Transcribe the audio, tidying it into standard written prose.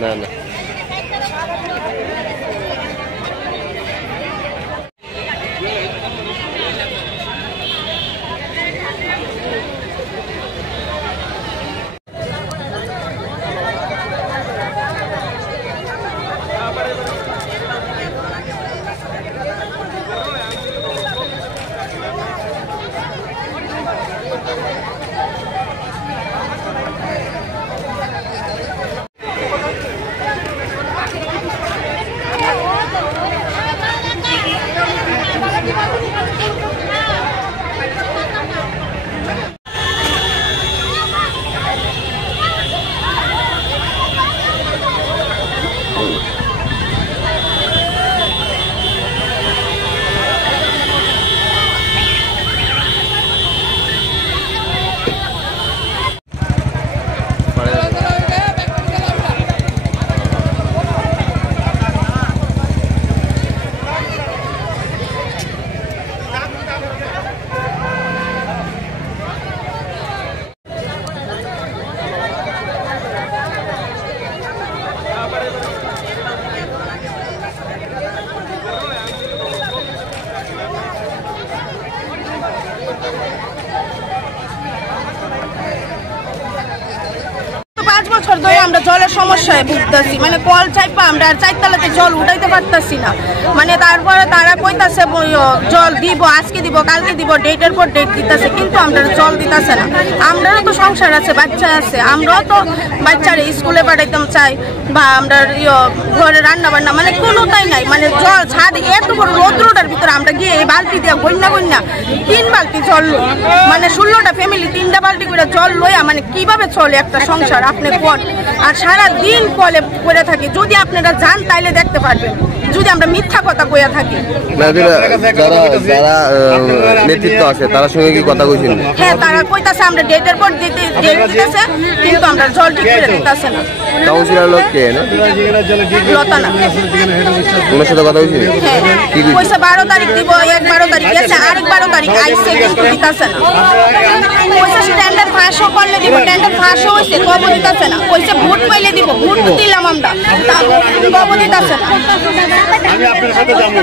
না না আমরা জলের সমস্যায় ভুগতেছি, মানে কল চাইপা আমরা আর চারতলাতে জল উঠাইতে পারতেছি না। মানে তারপরে তারা কইতাছে জল দিব, আজকে দিব, কালকে দিব, ডেটের পর ডেট দিতেছে, কিন্তু আমরা জল দিতেছে না। আমরাও তো সংসার আছে, বাচ্চা আছে, আমরাও তো বাচ্চারা স্কুলে পাঠাইতাম চাই, বা আমরা ঘরে রান্না বান্না, মানে কোনোটাই নাই। মানে জল ছাদ এত বড় রৌদ্রটার ভিতরে আমরা গিয়ে এই বালতি দিয়ে বন্যা 3 বালতি জল লই, মানে 16টা ফ্যামিলি 3টা বালতি করে জল লইয়া মানে কিভাবে চলে একটা সংসার আপনি কোন? আর সারা দিন কলে পড়ে থাকি। যদি আপনারা যান তাইলে দেখতে পারবেন, যদি আমরা মিথ্যা কথা কইয়া থাকি। যারা নেতৃত্ব আছে তার সঙ্গে কি কথা কইছেন? হ্যাঁ, তারা কইতাছে আমরা ডেটের পর ডেট দিতেছে, কিন্তু আমরা জল ঠিক করে দিতেছে না। কাউন্সিলর লোক কে না? লতানা। ওনার সাথে কথা কইছেন? হ্যাঁ, কইছে 12 তারিখ দিব, 12 তারিখ গেছে, আরেক 12 তারিখ আইছে, কিন্তু দিতেছে না। কইছে স্ট্যান্ডার্ড ফাঁসও করলে দিব, স্ট্যান্ডার্ড ফাঁসও হইছে, কব দিতেছে না। কইছে ভোট পাইলে দিব, ভোট দিলাম আমরা, কব দিতেছে না। আমি আপনার সাথে যাবো।